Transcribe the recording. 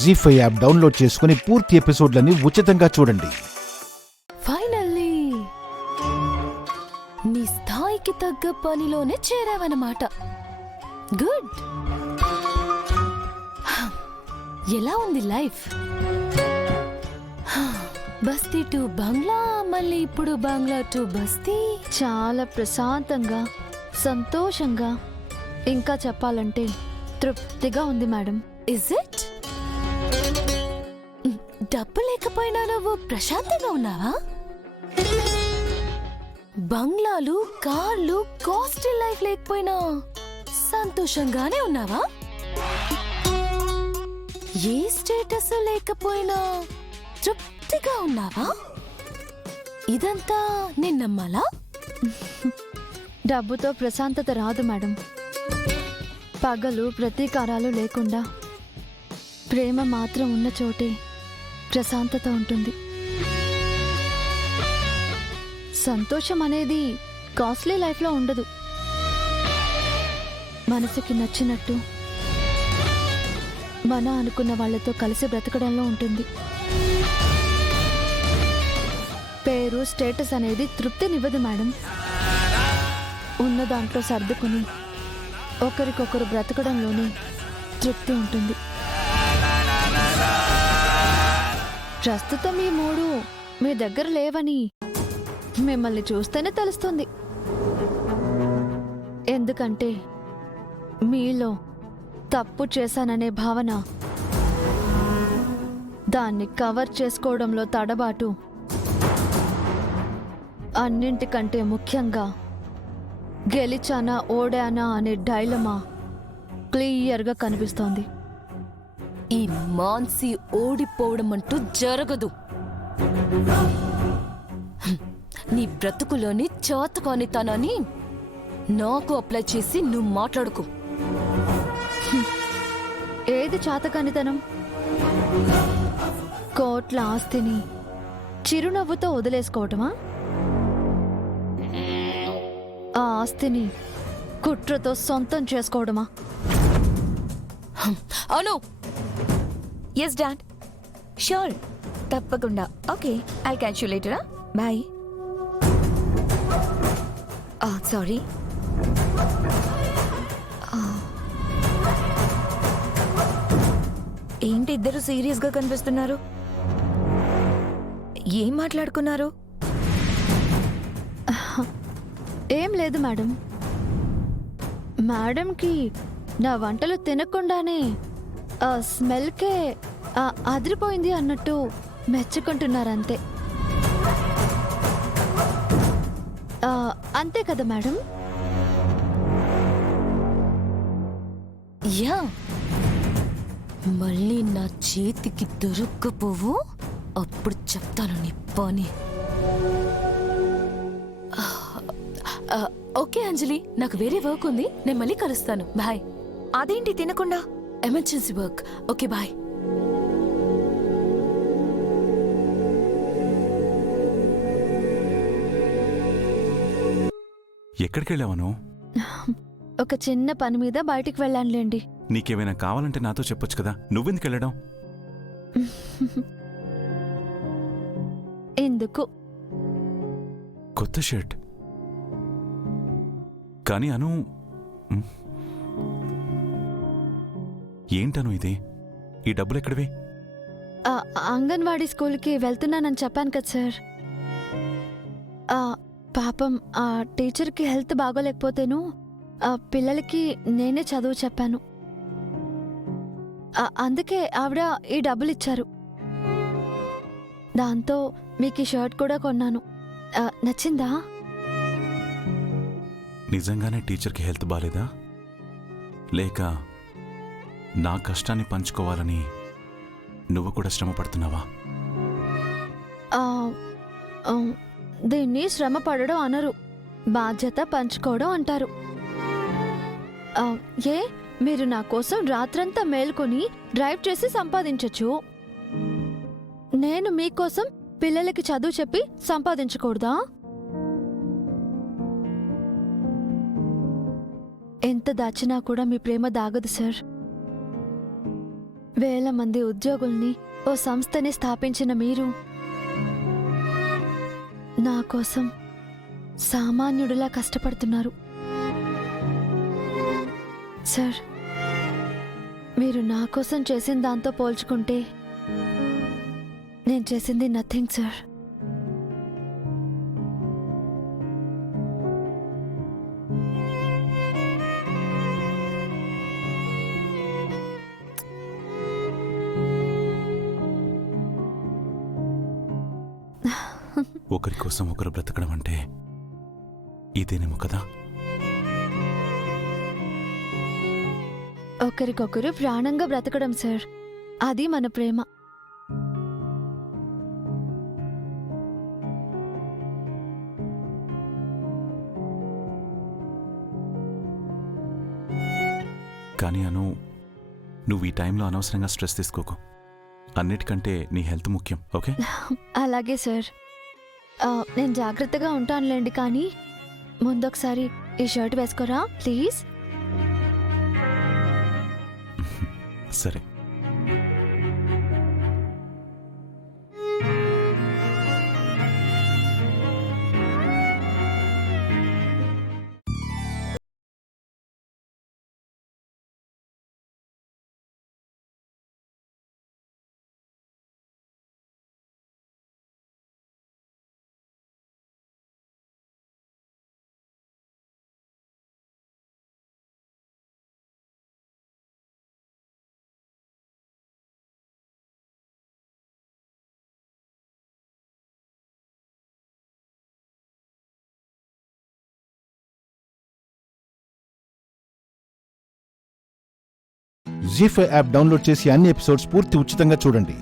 జీ5 app download చేసుకుని పూర్తి ఎపిసోడ్లని ఉచితంగా చూడండి. ఫైనల్లీ నీ స్థాయికి తగ్గ పనిలోనే చేరావన్నమాట. గుడ్. ఎలా ఉంది లైఫ్? బస్తీ టు బంగ్లా, మళ్ళీ ఇప్పుడు బంగ్లా టు బస్తీ. చాలా ప్రశాంతంగా, సంతోషంగా, ఇంకా చెప్పాలంటే తృప్తిగా ఉంది మేడం. Is it? డబ్బు లేకపోయినా నువ్వు ప్రశాంతంగా ఉన్నావా? బంగ్లాలు, కార్లు, కాస్ట్లీ లైఫ్ లేకపోయినా సంతోషంగానే ఉన్నావా? ఏ స్టేటస్ లేకపోయినా తృప్తిగా ఉన్నావా? ఇదంతా నేను నమ్మాలా? డబ్బుతో ప్రశాంతత రాదు మేడం. పగలు ప్రతీకారాలు లేకుండా ప్రేమ మాత్రం ఉన్న చోటే ప్రశాంతత ఉంటుంది. సంతోషం అనేది కాస్ట్లీ లైఫ్లో ఉండదు. మనసుకి నచ్చినట్టు మన అనుకున్న వాళ్లతో కలిసి బ్రతకడంలో ఉంటుంది. పేరు, స్టేటస్ అనేది తృప్తినివ్వదు మేడం. ఉన్న దాంట్లో సర్దుకుని ఒకరికొకరు బ్రతకడంలోనే తృప్తి ఉంటుంది. ప్రస్తుతం ఈ మూడు మీ దగ్గర లేవని మిమ్మల్ని చూస్తేనే తెలుస్తుంది. ఎందుకంటే మీలో తప్పు చేశాననే భావన, దాన్ని కవర్ చేసుకోవడంలో తడబాటు, అన్నింటికంటే ముఖ్యంగా గెలిచానా ఓడానా అనే డైలమా క్లియర్గా కనిపిస్తోంది. ఈ మాన్సి ఓడిపోవడం అంటూ జరగదు. నీ బ్రతుకులోని చాతకానితనాన్ని నాకు అప్లై చేసి నువ్వు మాట్లాడుకో. ఏది చాతకానితనం? కోట్ల ఆస్తిని చిరునవ్వుతో వదిలేసుకోవటమా? ఆ ఆస్తిని కుట్రతో సొంతం చేసుకోవడమా? అవును. ఎస్ డాడ్, షూర్, తప్పకుండా. Okay, I'll catch you later. Bye. Sorry. ఏంటి ఇద్దరు సీరియస్గా కనిపిస్తున్నారు? ఏం మాట్లాడుకున్నారు? ఏం లేదు మేడం. మేడంకి నా వంటలు తినకుండానే ఆ స్మెల్కే అదిరిపోయింది అన్నట్టు మెచ్చుకుంటున్నారంతే. అంతే కదా మేడం? యా, మళ్ళీ నా చేతికి దొరక్కపోవు, అప్పుడు చెప్తాను నీ పని. ఓకే అంజలి, నాకు వేరే వర్క్ ఉంది, నేను మళ్ళీ కలుస్తాను. బాయ్. అదేంటి తినకుండా? Emergency work. Okay bye. ఎక్కడికి వెళ్ళావను? ఒక చిన్న పని మీద బయటికి వెళ్ళానులేండి. నీకేమైనా కావాలంటే నాతో చెప్పొచ్చు కదా, నువ్వెందుకు వెళ్ళడం? ఎందుకు? కొత్త షర్ట్ కానీ అను, ఏంటను ఇది? ఈ డబ్బులు ఎక్కడివి? అంగన్వాడీ స్కూల్కి వెళ్తున్నానని చెప్పాను కదా సార్. పాపం ఆ టీచర్కి హెల్త్ బాగోలేకపోతేను పిల్లలకి నేనే చదువు చెప్పాను. అందుకే ఆవిడ ఈ డబ్బులు ఇచ్చారు. దాంతో మీకు ఈ షర్ట్ కూడా కొన్నాను. నచ్చిందా? నిజంగానే టీచర్కి హెల్త్ బాలేదా, లేక నా కష్టాన్ని పంచుకోవాలని నువ్వు కూడా శ్రమ పడుతున్నావా? దీన్ని శ్రమ పడడం అనరు, బాధ్యత పంచుకోవడం అంటారు. మీరు నా కోసం రాత్రంతా మేల్కొని డ్రైవ్ చేసి సంపాదించచ్చు. నేను మీకోసం పిల్లలకి చదువు చెప్పి సంపాదించకూడదా? ఎంత దాచినా కూడా మీ ప్రేమ దాగదు సార్. వేల మంది ఉద్యోగుల్ని ఓ సంస్థని స్థాపించిన మీరు నా కోసం సామాన్యుడిలా కష్టపడుతున్నారు. సార్, మీరు నా కోసం చేసిన దాంతో పోల్చుకుంటే నేను చేసింది నథింగ్ సార్. ఒకరి కోసం ఒకరు బ్రతకడం అంటే ఇదేనేమో కదా. ఒకరికొకరు ప్రాణంగా బ్రతకడం సార్, అది మన ప్రేమ. కానీ అను, నువ్వు ఈ టైంలో అనవసరంగా స్ట్రెస్ తీసుకోకు. అన్నిటికంటే నీ హెల్త్ ముఖ్యం. ఓకే? అలాగే సార్, నేను జాగ్రత్తగా ఉంటానులేండి. కానీ ముందొకసారి ఈ షర్ట్ వేసుకోరా ప్లీజ్. సరే. జీ5 యాప్ డౌన్లోడ్ చేసి అన్ని ఎపిసోడ్స్ పూర్తి ఉచితంగా చూడండి.